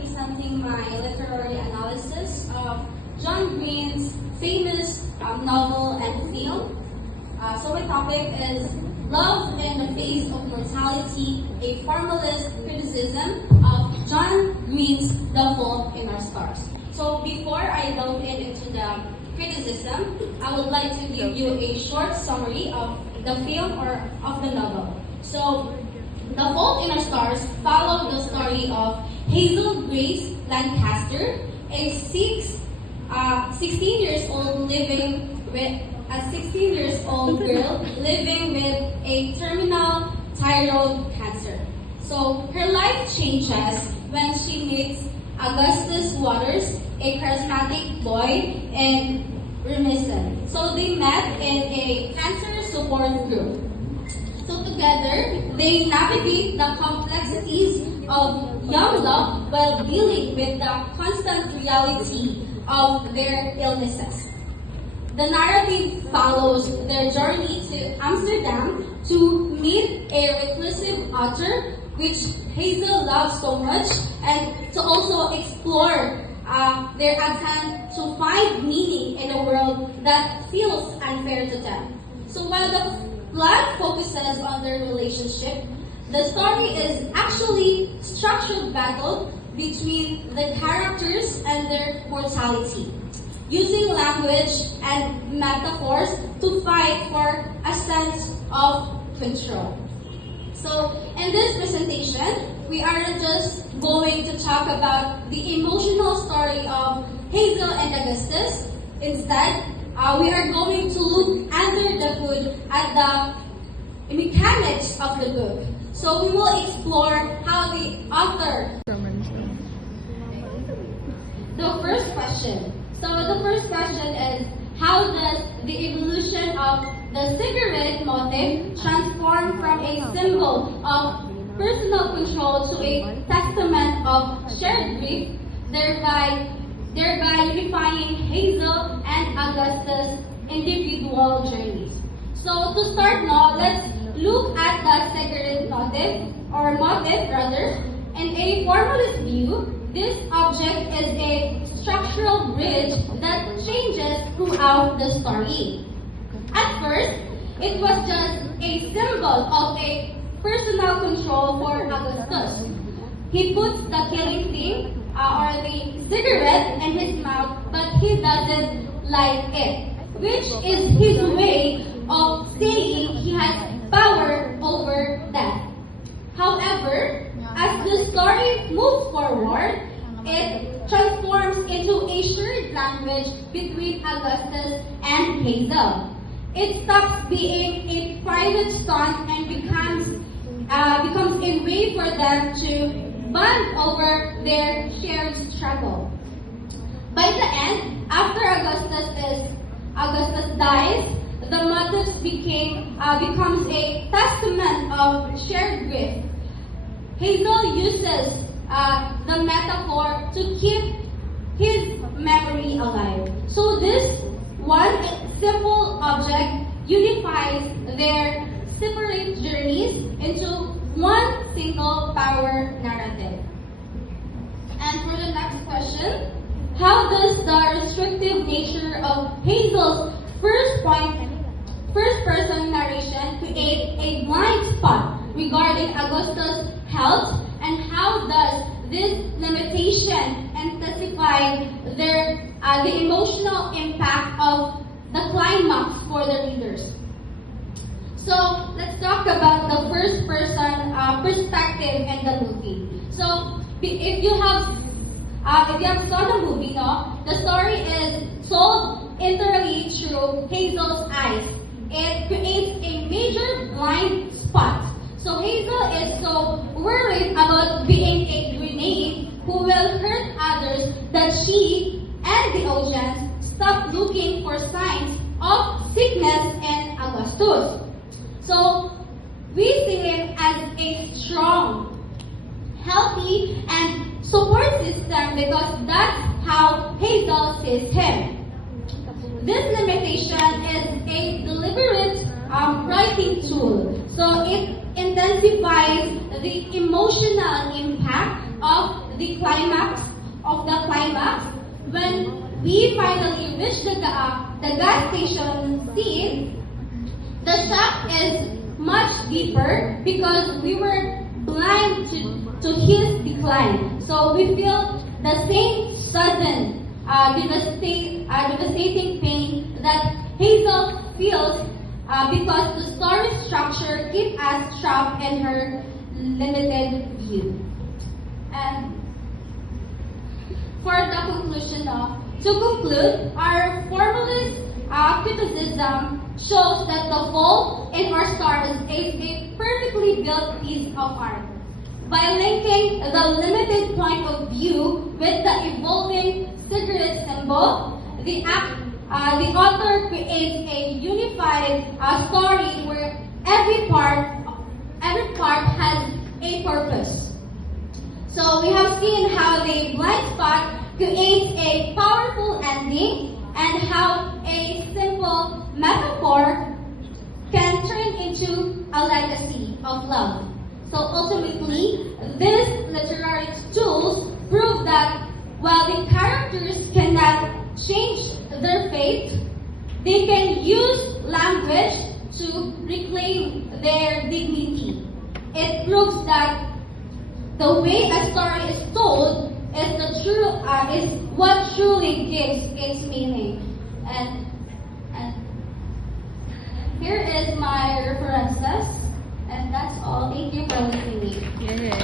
presenting my literary analysis of John Green's famous novel and film. So my topic is Love in the Face of Mortality, a formalist criticism of John Green's The Fault in Our Stars. So before I delve into the criticism, I would like to give you a short summary of the film or of the novel. So, The Fault in Our Stars followed the story of Hazel Grace Lancaster, a 16 years old girl living with a terminal thyroid cancer. So her life changes when she meets Augustus Waters, a charismatic boy in Remisen. So they met in a cancer support group. So together, they navigate the complexities of young love while dealing with the constant reality of their illnesses. The narrative follows their journey to Amsterdam to meet a reclusive author, which Hazel loves so much, and to also explore their attempt to find meaning in a world that feels unfair to them. So while the plot focuses on their relationship, the story is actually structured battle between the characters and their mortality, using language and metaphors to fight for a sense of control. So in this presentation, we aren't just going to talk about the emotional story of Hazel and Augustus. Instead, we are going to look under the hood at the mechanics of the book. So we will explore how the author... The first question is, how does the evolution of the cigarette motif transform from a symbol of personal control to a testament of shared grief, thereby unifying Hazel and Augustus' individual journeys? So to start now, let's look at the cigarette motif. In a formalist view, this object is a structural bridge that changes throughout the story. At first, it was just a symbol of a personal control for Augustus. He puts the killing thing or the cigarette in his mouth, but he doesn't like it, which is his way of saying he has power over death. However, as the story moves forward, it transforms into a shared language between Augustus and Hazel. It stops being a private stunt and becomes a way for them to bond over their shared struggle. By the end, after Augustus dies, the motif becomes a testament of shared grief. Hazel uses the metaphor to keep his memory alive. So this one simple object unifies their separate journeys into one single power narrative. And for the next question, how does the restrictive nature of Hazel's first-person narration create a blind spot regarding Augustus' health, and how does this limitation intensify the emotional impact of the climax for the readers? So let's talk about the first-person perspective in the movie. So if you have saw the movie, the story is told entirely through Hazel's eyes. It creates a major blind spot. So Hazel is so worried about being a grenade who will hurt others that she and the audience stop looking for signs of sickness in Augustus. So we see him as a strong, healthy, and support system because that's how Hazel sees him. This limitation is a deliberate writing tool. So it intensifies the emotional impact of the climax of the climax, when we finally reach the gas station scene, the shock is much deeper because we were blind to his decline. So we feel the same sudden, devastating pain that Hazel feels because the story structure keeps us trapped in her limited view. And for the conclusion to conclude, our formalist criticism shows that the fault in our stars is a perfectly built piece of art. By linking the limited point of view with the evolving cigarette symbol, the author creates a unified story where every part has a purpose. So we have seen how the blind spot creates a powerful ending and how a simple metaphor can turn into a legacy of love. So ultimately, these literary tools prove that while the characters cannot change their fate, they can use language to reclaim their dignity. It proves that the way a story is told is what truly gives its meaning. And here is my references, and that's all. Thank you for listening. Yeah.